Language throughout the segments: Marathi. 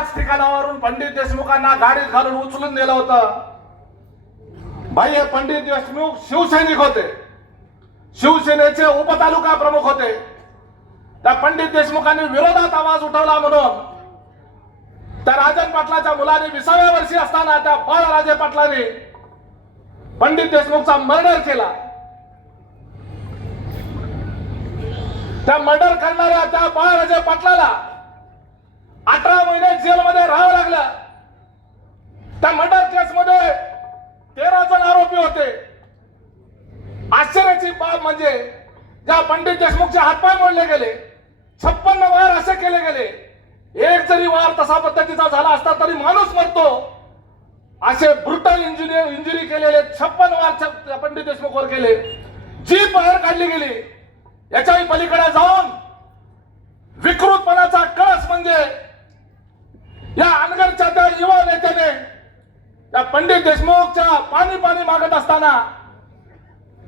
याच ठिकाणावरून पंडित देशमुखांना गाडीत घालून उचलून नेलं होतं. भाई हे पंडित देशमुख शिवसैनिक होते. शिवसेनेचे उपतालुका प्रमुख होते. त्या पंडित देशमुखांनी विरोधात आवाज उठवला म्हणून त्या राजन पाटलाच्या मुलाने विसाव्या वर्षी असताना त्या बाळराजे पाटलाने पंडित देशमुखचा मर्डर केला. त्या मर्डर करणाऱ्या त्या बाळराजे पाटलाला आश्चर्याची बाब म्हणजे ज्या पंडित देशमुखचे हातपाय मोडले गेले छप्पन्न वार असे केले गेले एक जरी वार तसा पद्धतीचा झाला असता तरी माणूस मरतो. असे ब्रुटल इंजिनियर इंजुरी केलेले छप्पन वार पंडित देशमुख वर केले. जी बाहेर काढली गेली. याच्याही पलीकडे जाऊन विकृतपणाचा कळस म्हणजे या अनगरच्या त्या युवा नेत्याने त्या पंडित देशमुखच्या पाणी पाणी मागत असताना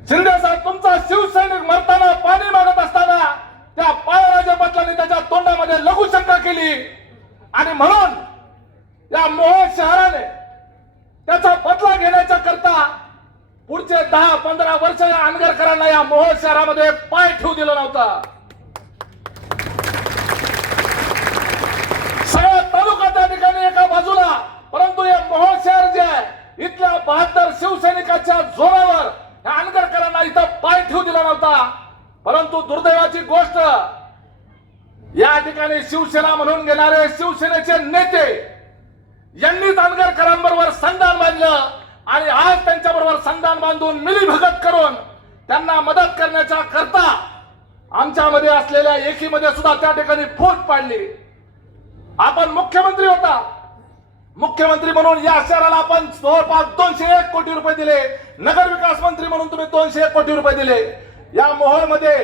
शिंदे साहेब तुमचा शिवसैनिक मरताना पाणी मागत असताना त्या बाळराजे पाटलांनी त्याच्या तोंडामध्ये लघुशंका केली. आणि म्हणून या मोहोळ शहराने त्याचा बदला घेण्याच्या करता पुढचे दहा पंधरा वर्ष या अनगरकरांना या मोहोळ शहरामध्ये पाय ठेवू दिला नव्हता. सगळा तालुका त्या ठिकाणी एका बाजूला परंतु हे मोहोळ शहर जे आहे इथल्या बहात्तर शिवसैनिकाच्या जोरावर ठेवू दिला नव्हता. परंतु दुर्दैवाची गोष्ट या ठिकाणी शिवसेना म्हणून घेणारे शिवसेनेचे नेते यांनी दानगरकरांबरोबर संधान बांधलं आणि आज त्यांच्या बरोबर संधान बांधून मिलीभगत करून त्यांना मदत करण्याच्या करता आमच्यामध्ये असलेल्या एकीमध्ये सुद्धा त्या ठिकाणी फूट पाडली. आपण मुख्यमंत्री होता. मुख्यमंत्री म्हणून या शहराला आपण जवळपास दोनशे एक कोटी रुपये दिले. नगर विकास मंत्री म्हणून तुम्ही दोनशे एक कोटी रुपये दिले. या मोहोळमध्ये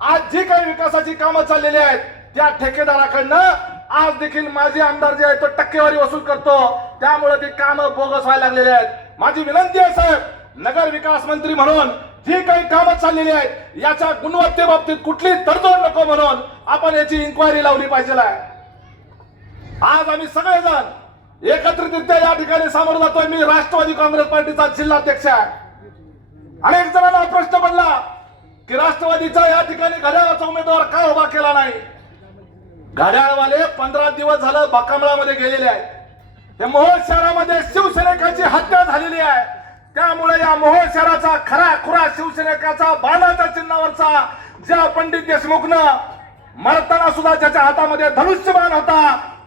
आज जी काही विकासाची कामं चाललेली आहेत त्या ठेकेदाराकडनं आज देखील माझे आमदार जे आहेत तो टक्केवारी वसूल करतो. त्यामुळे ती कामं बोगस व्हायला लागलेली आहेत. माझी विनंती आहे साहेब नगर विकास मंत्री म्हणून जी काही कामं चाललेली आहेत याच्या गुणवत्ते बाबतीत कुठली तडजोड नको म्हणून आपण याची इन्क्वायरी लावली पाहिजे आज आम्ही सगळेजण एकत्रितरित्या या ठिकाणी सामोरं जातोय मी राष्ट्रवादी काँग्रेस पार्टीचा जिल्हाध्यक्ष आहे. अनेक जणांना प्रश्न पडला की राष्ट्रवादीचा या ठिकाणी घड्याळाचा उमेदवार का उभा केला नाही? घड्याळवाले पंधरा दिवस झालं बाकामळामध्ये गेलेले आहेत. त्या मोहोळ शहरामध्ये शिवसैनिकाची हत्या झालेली आहे. त्यामुळे या मोहोळ शहराचा खरा खुरा शिवसैनिकाचा बाणाच्या चिन्हावरचा ज्या पंडित देशमुखनं मरताना सुद्धा ज्याच्या हातामध्ये धनुष्यबाण होता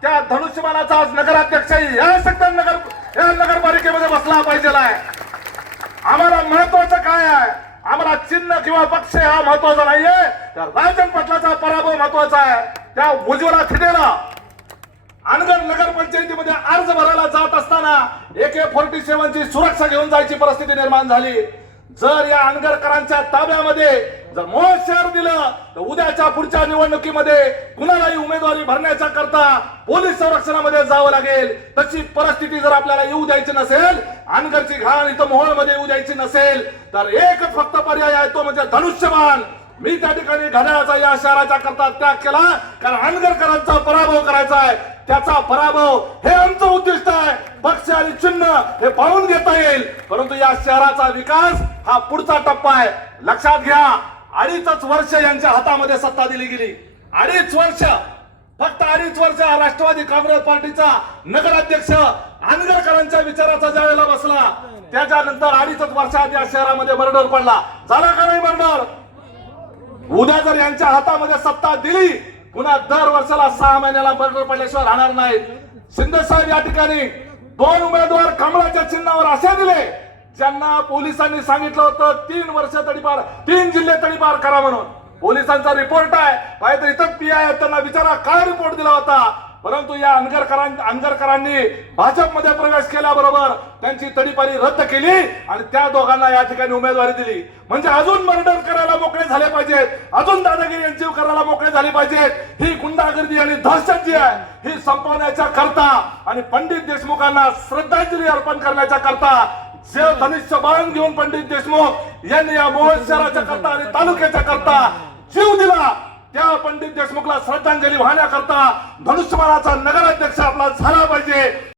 त्या धनुष्यबाणाचा आज नगराध्यक्षही या सकल नगर या नगरपालिकेमध्ये बसला पाहिजे आहे. आम्हाला महत्वाचं काय आहे? आम्हाला चिन्ह किंवा पक्ष हा महत्त्वाचा नाहीये. त्या राजन पाटलाचा पराभव महत्त्वाचा आहे. त्या उज्ज्वला थिटेला अनगर नगर पंचायतीमध्ये अर्ज भरायला जात असताना एके फोर्टी सेव्हनची सुरक्षा घेऊन जायची परिस्थिती निर्माण झाली. जर या अनगरकरांच्या ताब्यामध्ये जर मोह शहर दिलं तर उद्याच्या पुढच्या निवडणुकीमध्ये कुणालाही उमेदवारी भरण्याच्या करता पोलीस संरक्षणामध्ये जावं लागेल. तशी परिस्थिती जर आपल्याला येऊ द्यायची नसेल अनगरची घाण इथं मोहोळमध्ये येऊ द्यायची नसेल तर एकच फक्त पर्याय आहे तो म्हणजे धनुष्यबाण. मी त्या ठिकाणी घड्याळाचा या शहराच्या करता त्याग केला कारण अनगरकरांचा पराभव करायचा आहे. त्याचा पराभव हे आमचं पक्ष आणि चिन्ह हे पाहून घेता येईल. परंतु या शहराचा विकास हा पुढचा टप्पा आहे. लक्षात घ्या अडीचच वर्ष यांच्या हातामध्ये सत्ता दिली गेली. अडीच वर्ष फक्त अडीच वर्ष हा राष्ट्रवादी काँग्रेस पार्टीचा नगराध्यक्ष आनगरकरांच्या विचाराचा ज्यावेळेला बसला त्याच्यानंतर अडीचच वर्षात या शहरामध्ये मर्डर पडला. झाला का नाही मर्डर? उद्या जर यांच्या हातामध्ये सत्ता दिली पुन्हा दर वर्षाला सहा महिन्याला मर्डर पडल्याशिवाय राहणार नाहीत. शिंदे साहेब या ठिकाणी दोन उमेदवार कमळाच्या चिन्हावर असे दिले ज्यांना पोलिसांनी सांगितलं होतं तीन वर्ष तडीपार तीन जिल्हे तडीपार करा म्हणून. पोलिसांचा रिपोर्ट आहे. पाहिजे इथं पी आय त्यांना विचारा काय रिपोर्ट दिला होता? परंतु या अनगरकरां अनगरकरांनी भाजपमध्ये प्रवेश केल्याबरोबर त्यांची तडीपारी रद्द केली आणि त्या दोघांना या ठिकाणी उमेदवारी दिली. म्हणजे अजून मर्डर करायला मोकळे झाले पाहिजेत. अजून दादागिरी यांची करायला मोकळे झाले पाहिजेत. ही गुंडागर्दी आणि दहशत जी आहे. ही संपवण्याच्या करता आणि पंडित देशमुखांना श्रद्धांजली अर्पण करण्याच्या करता जे धनुष्य बाण घेऊन पंडित देशमुख यांनी या मोहोळ शहराच्या करता आणि तालुक्याच्या करता जीव दिला. त्या पंडित देशमुखला श्रद्धांजली वाहण्याकरता धनुष्यमानाचा नगराध्यक्ष आपला झाला पाहिजे.